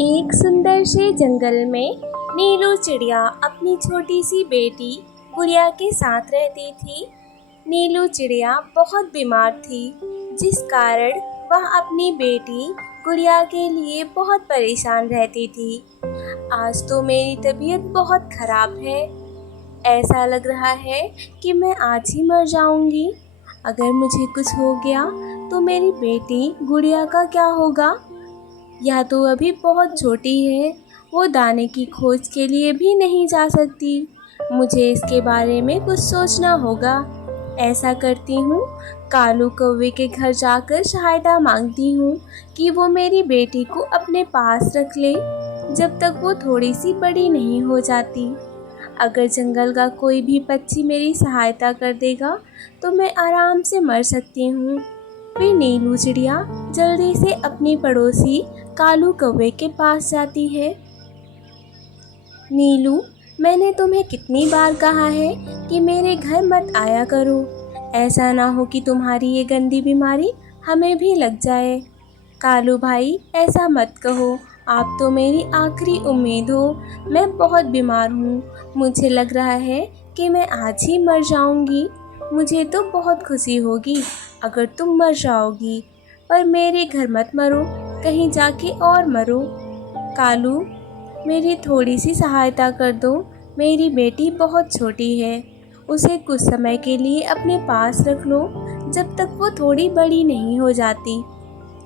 एक सुंदर से जंगल में नीलू चिड़िया अपनी छोटी सी बेटी गुड़िया के साथ रहती थी। नीलू चिड़िया बहुत बीमार थी, जिस कारण वह अपनी बेटी गुड़िया के लिए बहुत परेशान रहती थी। आज तो मेरी तबीयत बहुत खराब है। ऐसा लग रहा है कि मैं आज ही मर जाऊंगी। अगर मुझे कुछ हो गया तो मेरी बेटी गुड़िया का क्या होगा? यह तो अभी बहुत छोटी है, वो दाने की खोज के लिए भी नहीं जा सकती। मुझे इसके बारे में कुछ सोचना होगा। ऐसा करती हूँ, कालू कौवे के घर जाकर सहायता मांगती हूँ कि वो मेरी बेटी को अपने पास रख ले जब तक वो थोड़ी सी बड़ी नहीं हो जाती। अगर जंगल का कोई भी पक्षी मेरी सहायता कर देगा तो मैं आराम से मर सकती हूँ। फिर नीलू चिड़िया जल्दी से अपनी पड़ोसी कालू कौवे के पास जाती है। नीलू, मैंने तुम्हें कितनी बार कहा है कि मेरे घर मत आया करो। ऐसा ना हो कि तुम्हारी ये गंदी बीमारी हमें भी लग जाए। कालू भाई, ऐसा मत कहो, आप तो मेरी आखिरी उम्मीद हो। मैं बहुत बीमार हूँ, मुझे लग रहा है कि मैं आज ही मर जाऊँगी। मुझे तो बहुत खुशी होगी अगर तुम मर जाओगी, पर मेरे घर मत मरो, कहीं जाके और मरो। कालू, मेरी थोड़ी सी सहायता कर दो। मेरी बेटी बहुत छोटी है, उसे कुछ समय के लिए अपने पास रख लो जब तक वो थोड़ी बड़ी नहीं हो जाती।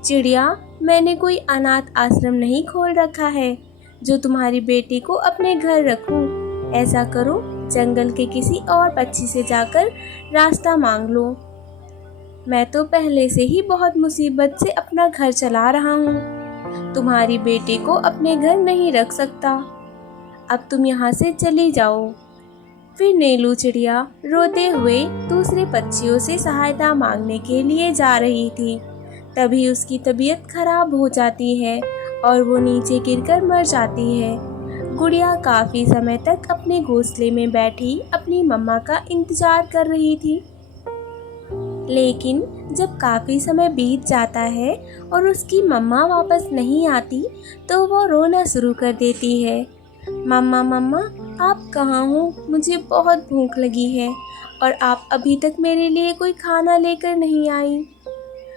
चिड़िया, मैंने कोई अनाथ आश्रम नहीं खोल रखा है जो तुम्हारी बेटी को अपने घर रखूं। ऐसा करो, जंगल के किसी और पक्षी से जाकर रास्ता मांग लो। मैं तो पहले से ही बहुत मुसीबत से अपना घर चला रहा हूँ, तुम्हारी बेटी को अपने घर नहीं रख सकता। अब तुम यहाँ से चली जाओ। फिर नीलू चिड़िया रोते हुए दूसरे पक्षियों से सहायता मांगने के लिए जा रही थी। तभी उसकी तबीयत खराब हो जाती है और वो नीचे गिरकर मर जाती है। गुड़िया काफ़ी समय तक अपने घोंसले में बैठी अपनी मम्मा का इंतजार कर रही थी। लेकिन जब काफ़ी समय बीत जाता है और उसकी मम्मा वापस नहीं आती तो वो रोना शुरू कर देती है। मम्मा मम्मा, आप कहाँ हो? मुझे बहुत भूख लगी है और आप अभी तक मेरे लिए कोई खाना लेकर नहीं आई।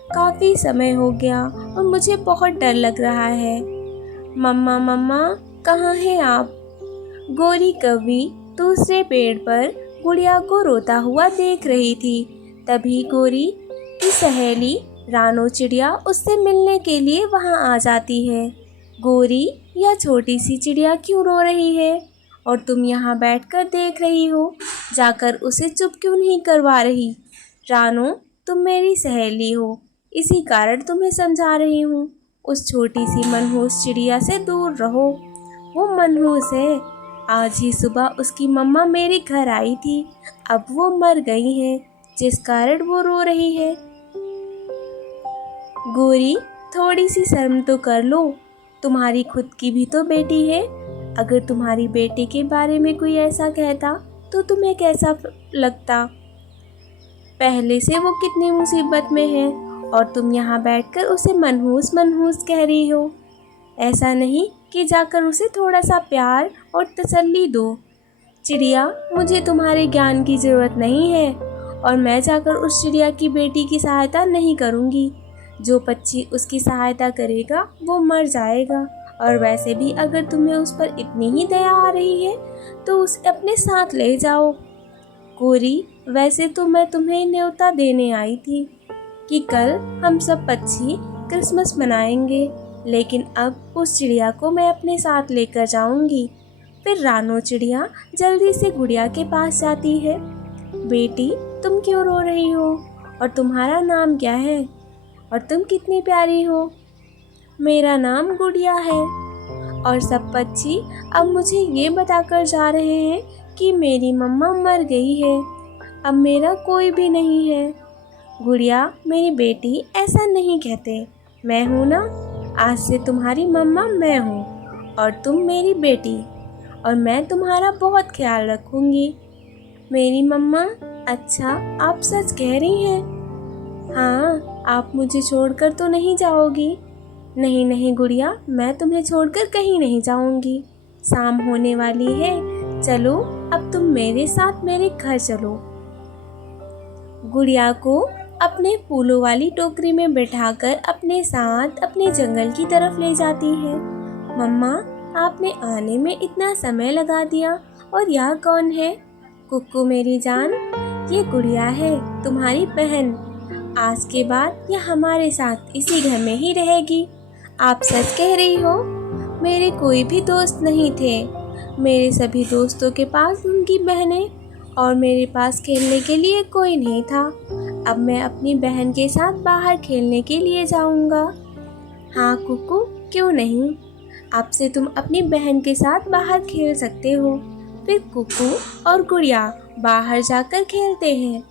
काफ़ी समय हो गया और मुझे बहुत डर लग रहा है। मम्मा मम्मा, कहाँ हैं आप? गोरी कौवी दूसरे पेड़ पर गुड़िया को रोता हुआ देख रही थी। तभी गोरी की सहेली रानो चिड़िया उससे मिलने के लिए वहां आ जाती है। गोरी, यह छोटी सी चिड़िया क्यों रो रही है और तुम यहाँ बैठकर देख रही हो? जाकर उसे चुप क्यों नहीं करवा रही? रानो, तुम मेरी सहेली हो, इसी कारण तुम्हें समझा रही हूँ। उस छोटी सी मनहूस चिड़िया से दूर रहो, वो मनहूस है। आज ही सुबह उसकी मम्मा मेरे घर आई थी, अब वो मर गई है, जिस कारण वो रो रही है। गोरी, थोड़ी सी शर्म तो कर लो, तुम्हारी खुद की भी तो बेटी है। अगर तुम्हारी बेटी के बारे में कोई ऐसा कहता तो तुम्हें कैसा लगता? पहले से वो कितनी मुसीबत में है और तुम यहाँ बैठकर उसे मनहूस मनहूस कह रही हो। ऐसा नहीं कि जाकर उसे थोड़ा सा प्यार और तसल्ली दो। चिड़िया, मुझे तुम्हारे ज्ञान की ज़रूरत नहीं है और मैं जाकर उस चिड़िया की बेटी की सहायता नहीं करूँगी। जो पक्षी उसकी सहायता करेगा वो मर जाएगा, और वैसे भी अगर तुम्हें उस पर इतनी ही दया आ रही है तो उसे अपने साथ ले जाओ। गोरी, वैसे तो मैं तुम्हें न्योता देने आई थी कि कल हम सब पक्षी क्रिसमस मनाएंगे, लेकिन अब उस चिड़िया को मैं अपने साथ लेकर जाऊंगी। फिर रानो चिड़िया जल्दी से गुड़िया के पास जाती है। बेटी, तुम क्यों रो रही हो और तुम्हारा नाम क्या है और तुम कितनी प्यारी हो? मेरा नाम गुड़िया है। और सब पक्षी अब मुझे ये बताकर जा रहे हैं कि मेरी मम्मा मर गई है, अब मेरा कोई भी नहीं है। गुड़िया, मेरी बेटी, ऐसा नहीं कहते। मैं हूँ ना, आज से तुम्हारी मम्मा मैं हूँ और तुम मेरी बेटी, और मैं तुम्हारा बहुत ख्याल रखूँगी। मेरी मम्मा, अच्छा, आप सच कह रही हैं? हाँ, आप मुझे छोड़कर तो नहीं जाओगी? नहीं नहीं गुड़िया, मैं तुम्हें छोड़कर कहीं नहीं जाऊंगी। शाम होने वाली है, चलो अब तुम मेरे साथ मेरे घर चलो। गुड़िया को अपने फूलों वाली टोकरी में बैठाकर अपने साथ अपने जंगल की तरफ ले जाती है। मम्मा, आपने आने में इतना समय लगा दिया, और यह कौन है? कुक्कू मेरी जान, ये गुड़िया है, तुम्हारी बहन। आज के बाद यह हमारे साथ इसी घर में ही रहेगी। आप सच कह रही हो? मेरे कोई भी दोस्त नहीं थे। मेरे सभी दोस्तों के पास उनकी बहनें, और मेरे पास खेलने के लिए कोई नहीं था। अब मैं अपनी बहन के साथ बाहर खेलने के लिए जाऊंगा। हाँ कुक्कू, क्यों नहीं? अब से तुम अपनी बहन के साथ बाहर खेल सकते हो। फिर कुक्कू और गुड़िया बाहर जाकर खेलते हैं।